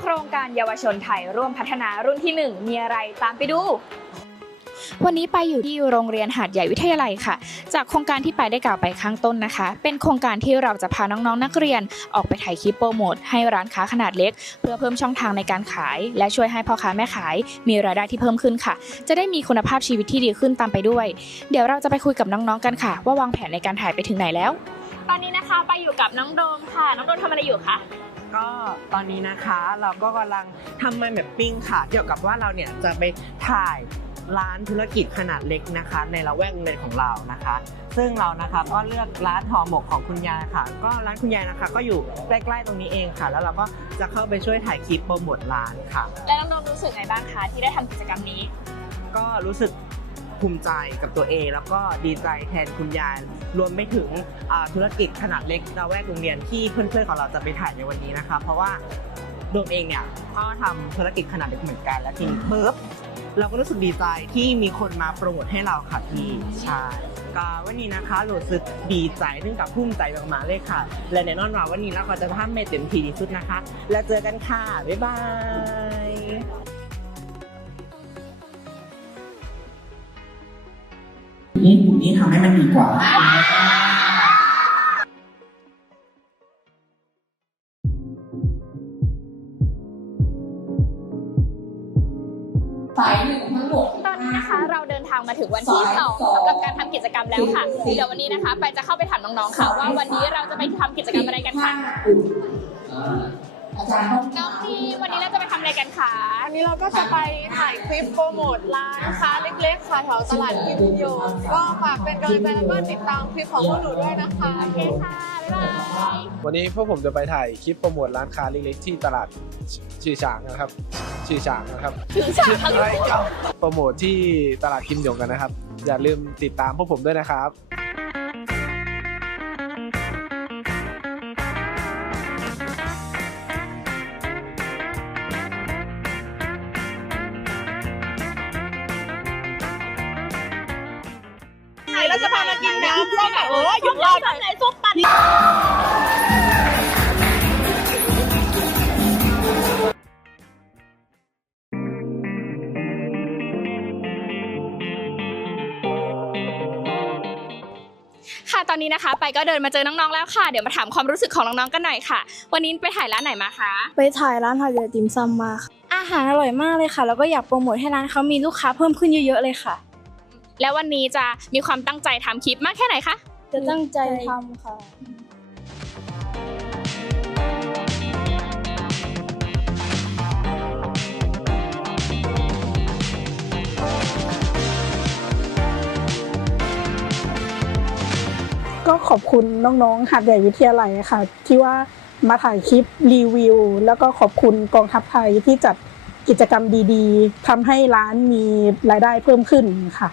โครงการเยาวชนไทยร่วมพัฒนารุ่นที่ 1 มีอะไรตามไปดู วันนี้ไปอยู่ที่โรงเรียนหาดใหญ่วิทยาลัยค่ะ จากโครงการที่ไปได้กล่าวไปข้างต้นนะคะ เป็นโครงการที่เราจะพาน้องๆนักเรียนออกไปถ่ายคลิปโปรโมทให้ร้านค้าขนาดเล็ก เพื่อเพิ่มช่องทางในการขาย และช่วยให้พ่อค้าแม่ขาย มีรายได้ที่เพิ่มขึ้นค่ะ จะได้มีคุณภาพชีวิตที่ดีขึ้นตามไปด้วย เดี๋ยวเราจะไปคุยกับน้องๆกันค่ะ ว่าวางแผนในการถ่ายไปถึงไหนแล้ว ตอนนี้นะคะไปอยู่กับน้องโดมค่ะ น้องโดมทำอะไรอยู่คะก็ตอนนี้นะคะเราก็กำลังทำมันแบบปิ้งค่ะ เกี่ยวกับว่าเราเนี่ยจะไปถ่ายร้านธุรกิจขนาดเล็กนะคะ ในละแวกโรงเรียนของเรานะคะ ซึ่งเรานะคะก็เลือกร้านห่อหมกของคุณยายค่ะ ก็ร้านคุณยายนะคะ ก็อยู่ใกล้ๆตรงนี้เองค่ะ แล้วเราก็จะเข้าไปช่วยถ่ายคลิปโปรโมทร้านค่ะ และน้องโดมรู้สึกไงบ้างคะที่ได้ทำกิจกรรมนี้ ก็รู้สึก ภูมิใจกับตัวเอง แล้วก็ดีใจแทนคุณยาย รวมไปถึงธุรกิจขนาดเล็กระแวกโรงเรียนที่เพื่อนๆของเราจะไปถ่ายในวันนี้นะคะ เพราะว่าโดมเองเนี่ยก็ทำธุรกิจขนาดเล็กเหมือนกัน แล้วทีนี้ปุ๊บเราก็รู้สึกดีใจที่มีคนมาโปรโมทให้เราค่ะพี่ใช่ก็วันนี้นะคะรู้สึกดีใจนึงกับภูมิใจมากๆเลยค่ะ และแน่นอนว่าวันนี้เราก็จะทำให้เต็มที่ที่สุดนะคะ แล้วเจอกันค่ะ บ๊ายบาย นี่บุญนี่ทำให้มันดีกว่าสายหนึ่งทั้งหมดตอนนี้นะคะ เราเดินทางมาถึงวันที่สองสำหรับการทำกิจกรรมแล้วค่ะ เดี๋ยววันนี้นะคะ ไปจะเข้าไปถามน้องๆค่ะ ว่าวันนี้เราจะไปทำกิจกรรมอะไรกันค่ะ น้องพีวันนี้เราจะไปทำอะไรกันคะอันนี้เราก็จะไปถ่ายคลิปโปรโมทร้านค้าเล็กๆค่ะแถวตลาดกิมโยงก็ฝากเป็นกำลังใจแล้วก็ติดตามคลิปของพวกหนูด้วยนะคะโอเคค่ะบ๊ายบายวันนี้พวกผมจะไปถ่ายคลิปโปรโมทร้านค้าเล็กๆที่ตลาดชื่อฉางนะครับชื่อฉางนะครับชื่อฉางอะไรโปรโมทที่ตลาดคิมหยงกันนะครับ อย่าลืมติดตามพวกผมด้วยนะครับ เราจะพามากินน้ำส้มแบบโอ้ยหยุดรอไหนส้มตัดค่ะตอนนี้นะคะ ไปก็เดินมาเจอน้องๆแล้วค่ะ เดี๋ยวมาถามความรู้สึกของน้องๆกันหน่อยค่ะ วันนี้ไปถ่ายร้านไหนมาคะไปถ่ายร้านหาดใหญ่ติ่มซำมาค่ะอาหารอร่อยมากเลยค่ะ แล้วก็อยากโปรโมทให้ร้านเขามีลูกค้าเพิ่มขึ้นเยอะๆเลยค่ะ แล้ววันนี้จะมีความตั้งใจทำคลิปมากแค่ไหนคะ จะตั้งใจทำค่ะ ก็ขอบคุณน้องๆหาดใหญ่วิทยาลัยค่ะ ที่ว่ามาถ่ายคลิปรีวิว แล้วก็ขอบคุณกองทัพไทยที่จัดกิจกรรมดีๆทำให้ร้านมีรายได้เพิ่มขึ้นค่ะ